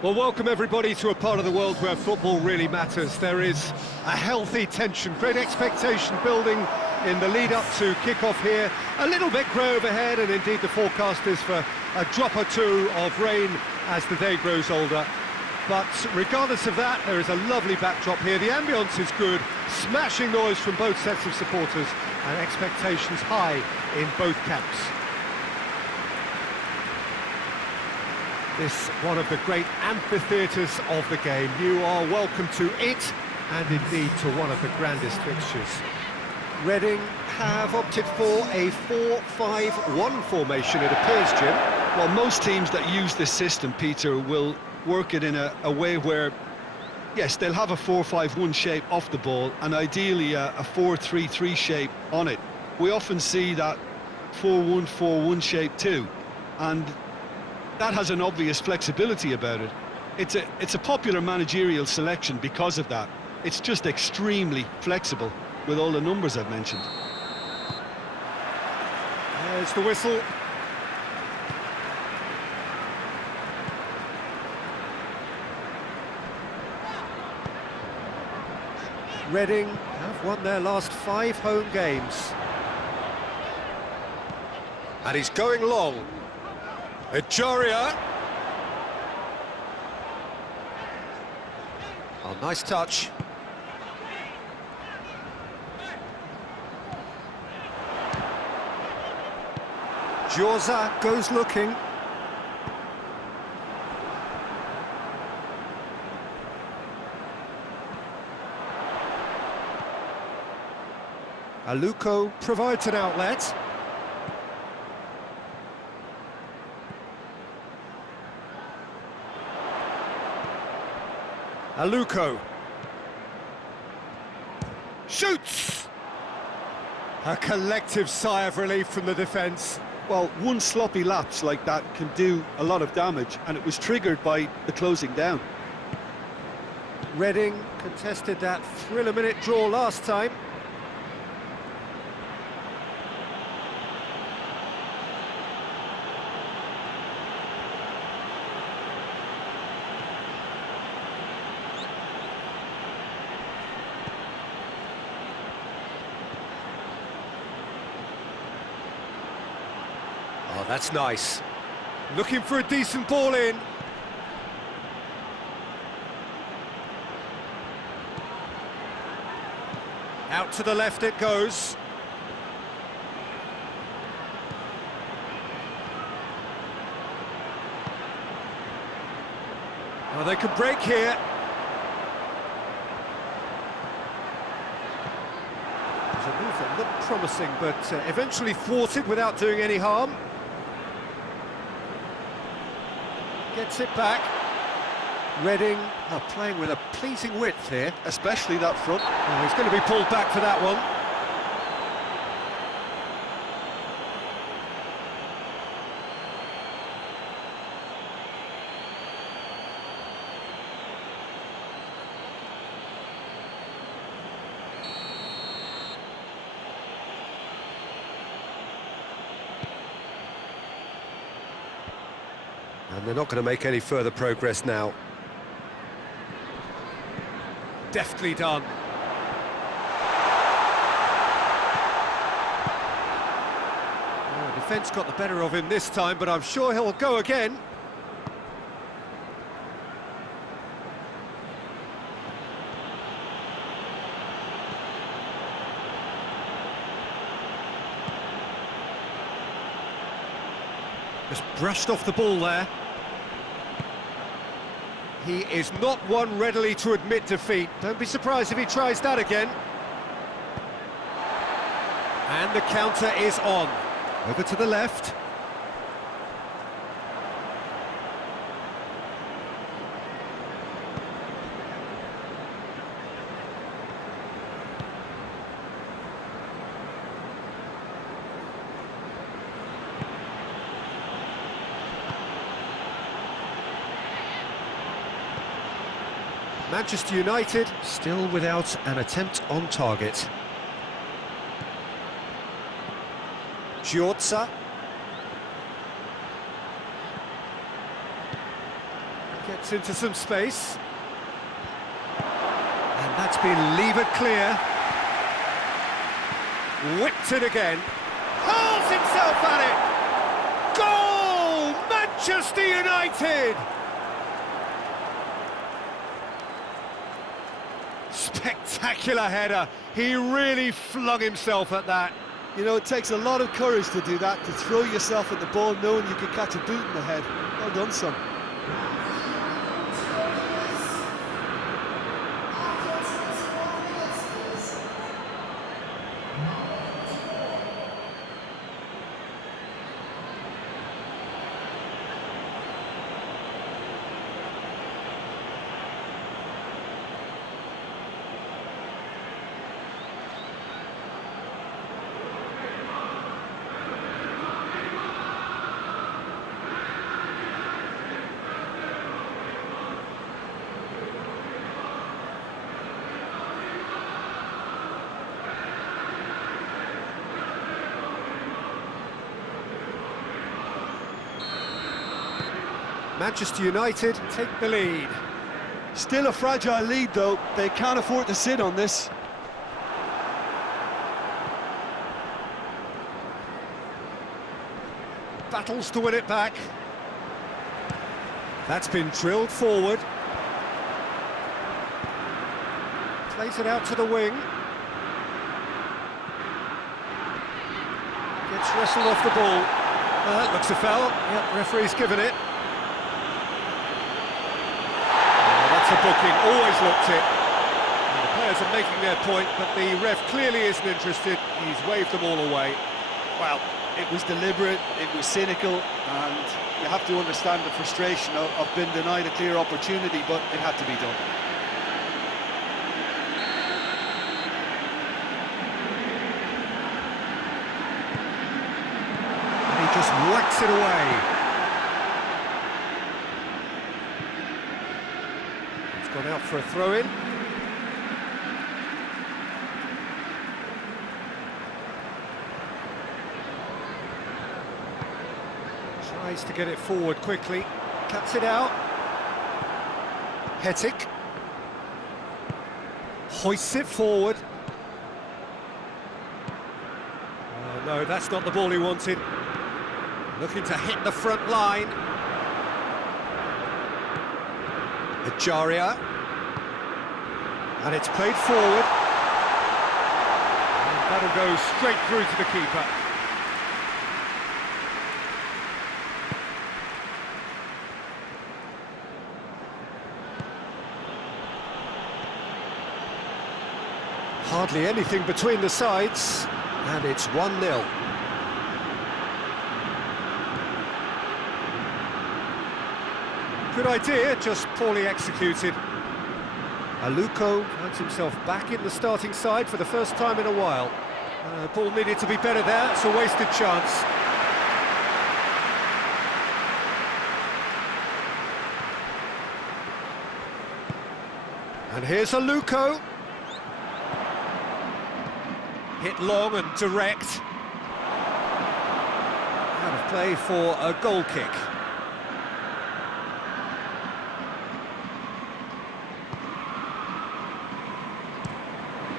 Well, welcome everybody to a part of the world where football really matters. There is a healthy tension, great expectation building in the lead-up to kick-off here. A little bit grey overhead, and indeed the forecast is for a drop or two of rain as the day grows older. But regardless of that, there is a lovely backdrop here. The ambience is good, smashing noise from both sets of supporters, and expectations high in both camps. This one of the great amphitheatres of the game. You are welcome to it, and indeed to one of the grandest fixtures. Reading have opted for a 4-5-1 formation, it appears, Jim. Well, most teams that use this system, Peter, will work it in a way where, yes, they'll have a 4-5-1 shape off the ball, and ideally a 4-3-3 shape on it. We often see that 4-1-4-1 shape too, and that has an obvious flexibility about it. It's a popular managerial selection because of that. It's just extremely flexible with all the numbers I've mentioned. There's the whistle. Reading have won their last 5 home games. And he's going long. Ejaria. Oh, nice touch. Josa goes looking. Aluko provides an outlet. Aluko shoots! A collective sigh of relief from the defence. Well, one sloppy lapse like that can do a lot of damage, and it was triggered by the closing down. Reading contested that thrill-a-minute draw last time. Oh, that's nice. Looking for a decent ball in. Out to the left it goes. Oh, they could break here. There's a move that looked promising, but eventually thwarted without doing any harm. Gets it back. Reading are playing with a pleasing width here. Especially that front. Oh, he's going to be pulled back for that one. And they're not going to make any further progress now. Deftly done. Oh, defence got the better of him this time, but I'm sure he'll go again. Just brushed off the ball there. He is not one readily to admit defeat. Don't be surprised if he tries that again. And the counter is on. Over to the left. Manchester United still without an attempt on target. Giorza. Gets into some space. And that's been levered clear. Whipped it again. Hurls himself at it! Goal! Manchester United! Spectacular header. He really flung himself at that. You know, it takes a lot of courage to do that, to throw yourself at the ball knowing you could catch a boot in the head. Well done, son. Manchester United take the lead. Still a fragile lead, though. They can't afford to sit on this. Battles to win it back. That's been drilled forward. Plays it out to the wing. Gets wrestled off the ball. That looks a foul. Yep, referee's given it. That's a booking, always looked it. And the players are making their point, but the ref clearly isn't interested. He's waved them all away. Well, it was deliberate, it was cynical, and you have to understand the frustration of being denied a clear opportunity, but it had to be done. And he just whacks it away. It's gone out for a throw-in. Tries to get it forward quickly, cuts it out. Hetic hoists it forward. Oh no, that's not the ball he wanted. Looking to hit the front line. Ajaria. And it's played forward. And that'll go straight through to the keeper. Hardly anything between the sides, and it's 1-0. Good idea, just poorly executed. Aluko finds himself back in the starting side for the first time in a while. Ball needed to be better there, it's a wasted chance. And here's Aluko. Hit long and direct. Out of play for a goal kick.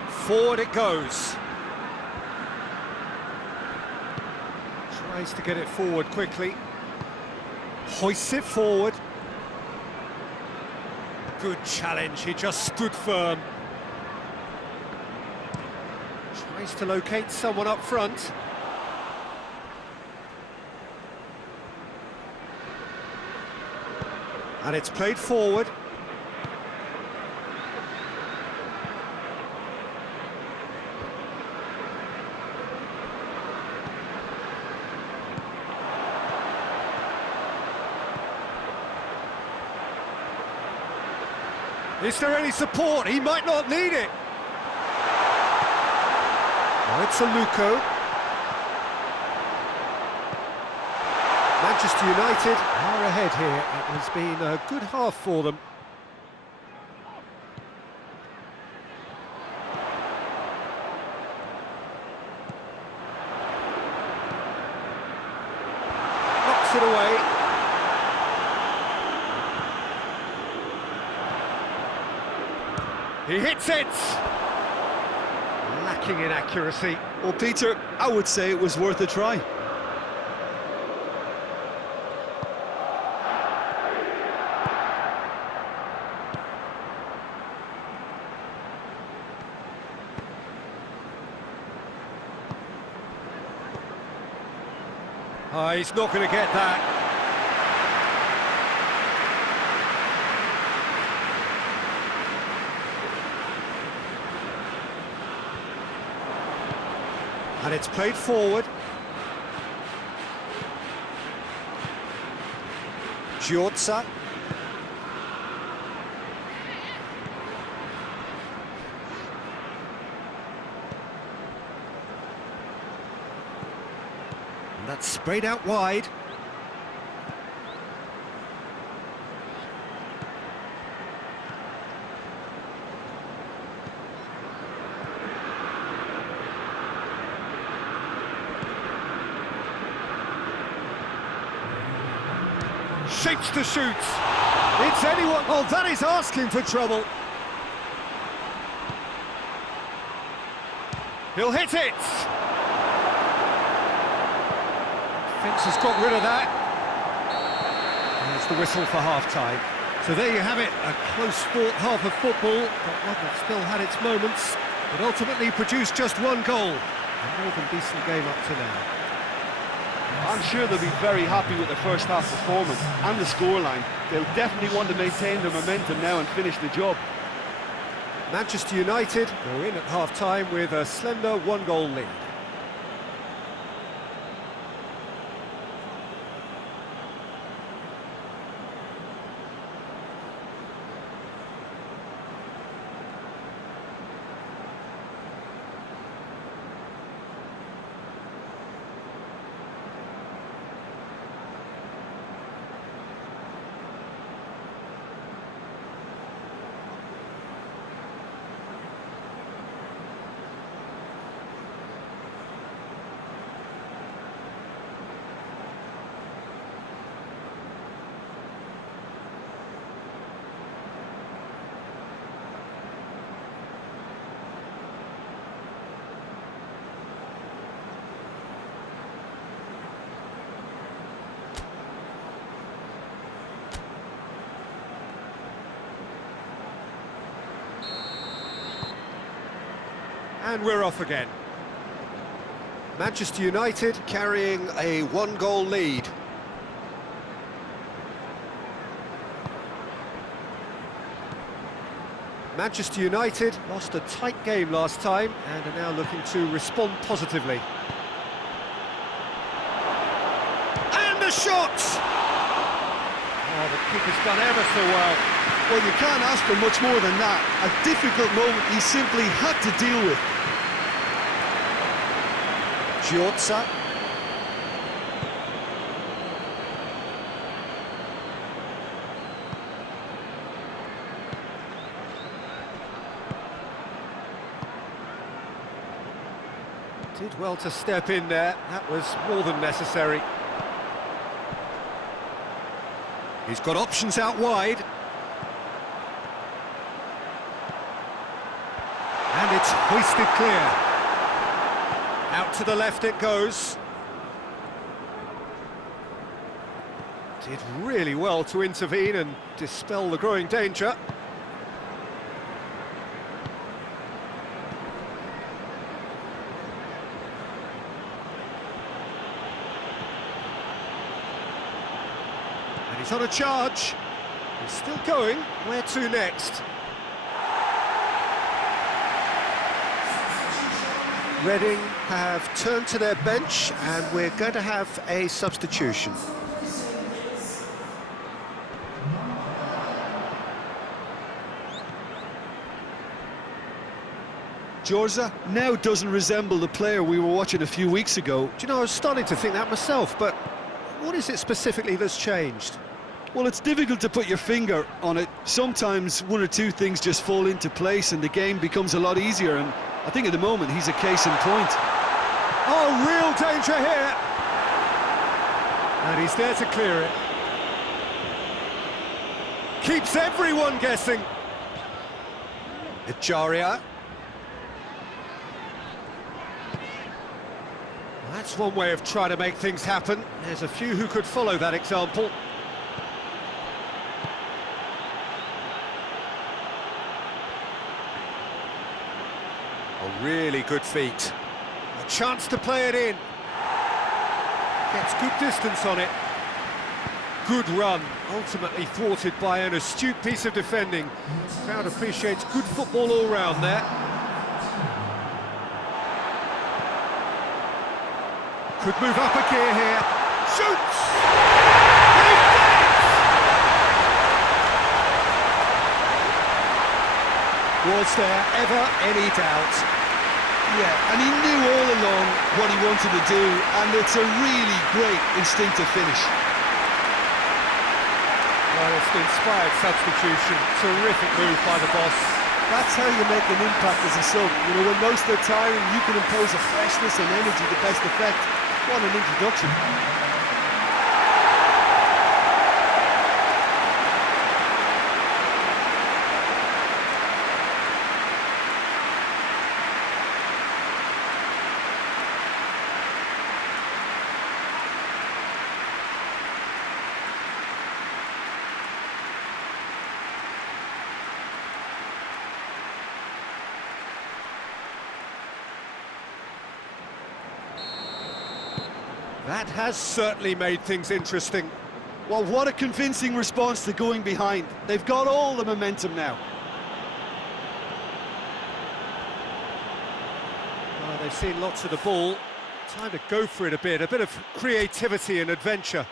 Forward it goes. Tries to get it forward quickly. Hoists it forward. Good challenge, he just stood firm. Tries to locate someone up front. And it's played forward. Is there any support? He might not need it. Now it's Aluko. Manchester United are ahead here. It has been a good half for them. Knocks it away. He hits it! Lacking in accuracy. Well, Peter, I would say it was worth a try. Oh, he's not going to get that. And it's played forward. Giorza. And that's sprayed out wide. Shapes to shoot. It's anyone. Oh, that is asking for trouble. He'll hit it. Fence has got rid of that. There's the whistle for half-time. So there you have it, a close-fought half of football, but one that still had its moments, but ultimately produced just one goal. A more than decent game up to now. I'm sure they'll be very happy with the first half performance and the scoreline. They'll definitely want to maintain their momentum now and finish the job. Manchester United are in at half-time with a slender one-goal lead. And we're off again. Manchester United carrying a one-goal lead. Manchester United lost a tight game last time and are now looking to respond positively. And the shot! Oh, the keeper's done ever so well. Well, you can't ask for much more than that. A difficult moment he simply had to deal with. Giorza. Did well to step in there. That was more than necessary. He's got options out wide. And it's hoisted clear. Out to the left it goes. Did really well to intervene and dispel the growing danger. And he's on a charge. He's still going. Where to next? Reading have turned to their bench and we're going to have a substitution. Giorza now doesn't resemble the player we were watching a few weeks ago. Do you know, I was starting to think that myself, but what is it specifically that's changed? Well, it's difficult to put your finger on it. Sometimes one or two things just fall into place and the game becomes a lot easier, and I think at the moment he's a case in point. Oh, real danger here! And he's there to clear it. Keeps everyone guessing. Ejaria. That's one way of trying to make things happen. There's a few who could follow that example. A really good feat. A chance to play it in. Gets good distance on it. Good run, ultimately thwarted by an astute piece of defending. Crowd appreciates good football all round there. Could move up a gear here. Shoots! They've done it! Was there ever any doubt? Yeah, and he knew all along what he wanted to do, and it's a really great instinctive finish. Well, it's an inspired substitution. Terrific move by the boss. That's how you make an impact as a sub. You know, when most are tiring, you can impose a freshness and energy to best effect. What an introduction. That has certainly made things interesting. Well, what a convincing response to going behind. They've got all the momentum now. Well, they've seen lots of the ball. Time to go for it a bit of creativity and adventure.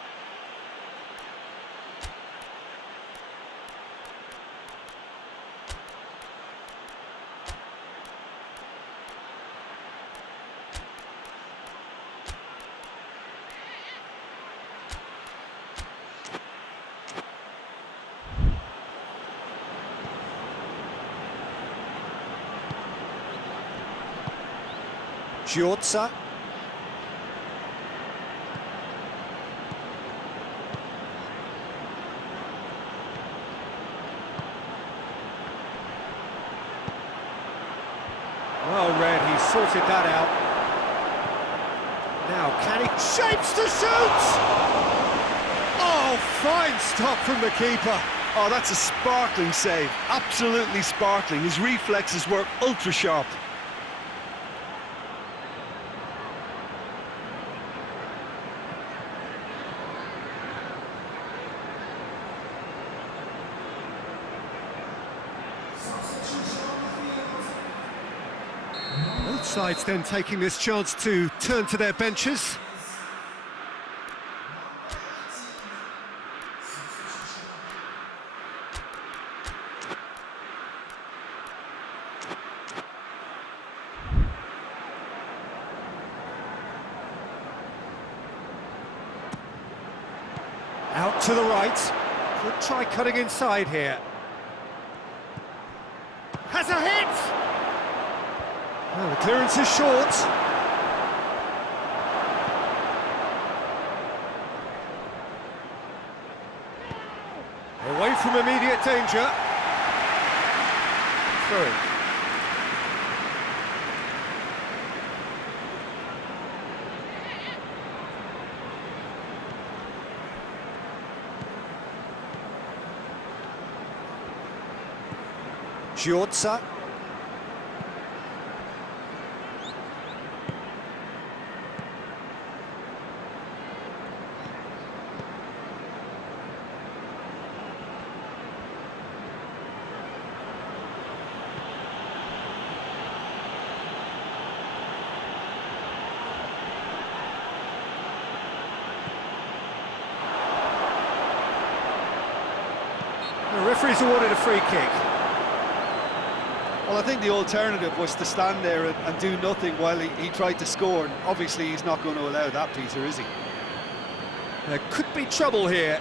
Giorza. Well read, he sorted that out. Now, can he... Shapes to shoot! Oh, fine stop from the keeper. Oh, that's a sparkling save. Absolutely sparkling. His reflexes were ultra sharp. Both sides then taking this chance to turn to their benches. Out to the right. Could try cutting inside here. Has a hit! Well, the clearance is short. Away from immediate danger. Through. Giorza. The referee's awarded a free kick. Well, I think the alternative was to stand there and do nothing while he tried to score. And obviously, he's not going to allow that, Peter, is he? There could be trouble here.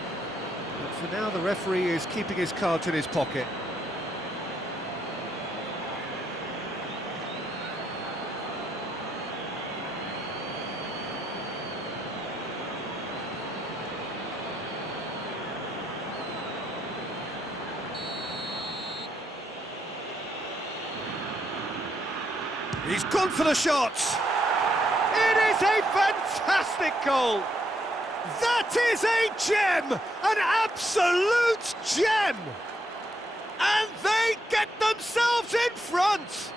But for now, the referee is keeping his cards in his pocket. He's gone for the shot. It is a fantastic goal. That is a gem, an absolute gem. And they get themselves in front.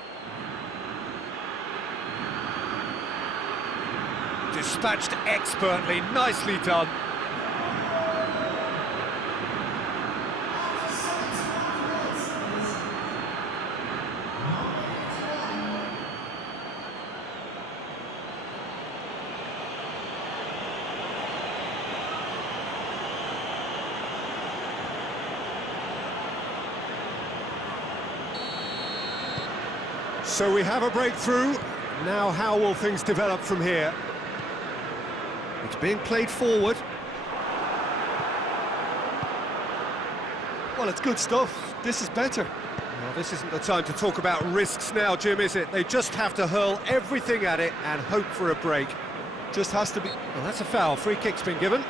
Dispatched expertly, nicely done. So we have a breakthrough. Now how will things develop from here? It's being played forward. Well, it's good stuff. This is better. Well, this isn't the time to talk about risks now, Jim, is it? They just have to hurl everything at it and hope for a break. Just has to be... Well, that's a foul. Free kick's been given.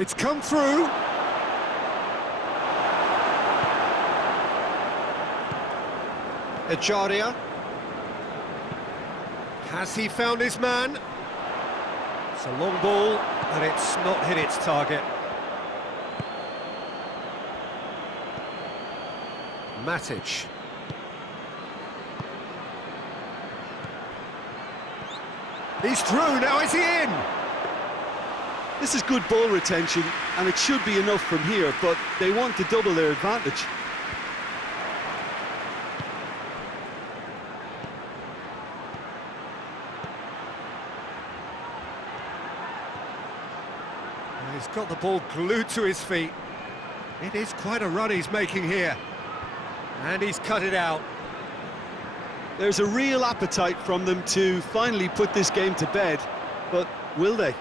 It's come through. Echaria. Has he found his man? It's a long ball, and it's not hit its target. Matic. He's through, now is he in? This is good ball retention, and it should be enough from here, but they want to double their advantage. He's got the ball glued to his feet. It is quite a run he's making here. And he's cut it out. There's a real appetite from them to finally put this game to bed, but will they?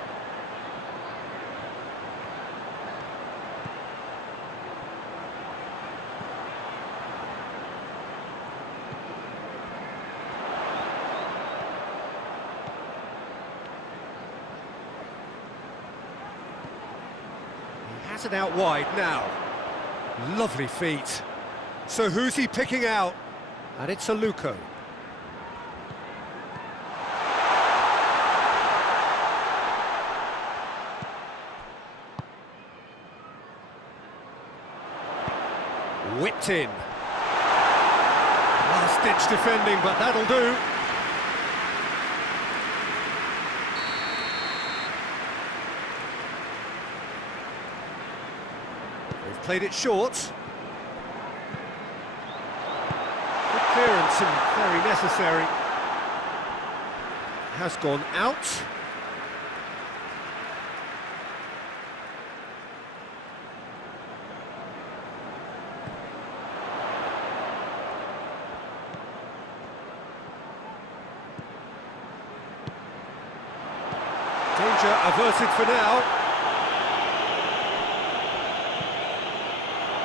Has it out wide now. Lovely feet. So who's he picking out? And it's a Luco. Whipped in. Last-ditch defending, but that'll do. They've played it short. Good clearance and very necessary. Has gone out. Danger averted for now.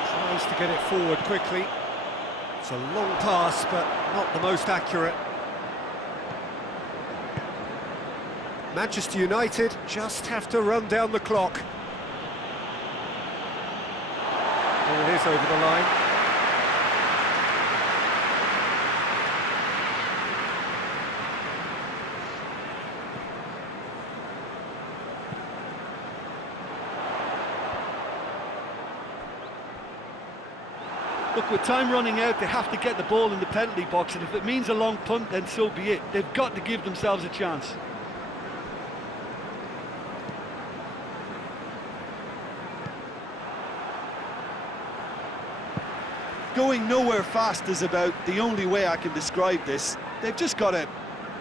Tries to get it forward quickly. It's a long pass, but not the most accurate. Manchester United just have to run down the clock. There it is over the line. Look, with time running out, they have to get the ball in the penalty box, and if it means a long punt, then so be it. They've got to give themselves a chance. Going nowhere fast is about the only way I can describe this. They've just got to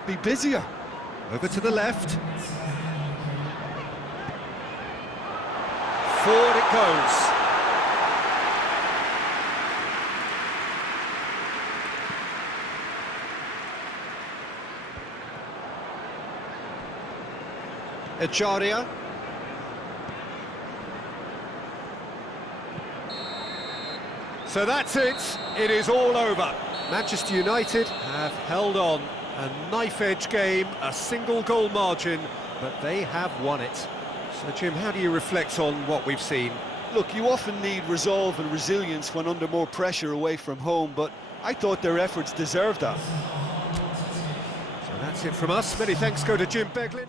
be busier. Over to the left. Forward it goes. Echaria. So that's it. It is all over. Manchester United have held on. A knife-edge game, a single-goal margin, but they have won it. So, Jim, how do you reflect on what we've seen? Look, you often need resolve and resilience when under more pressure away from home, but I thought their efforts deserved that. So that's it from us. Many thanks go to Jim Beglin.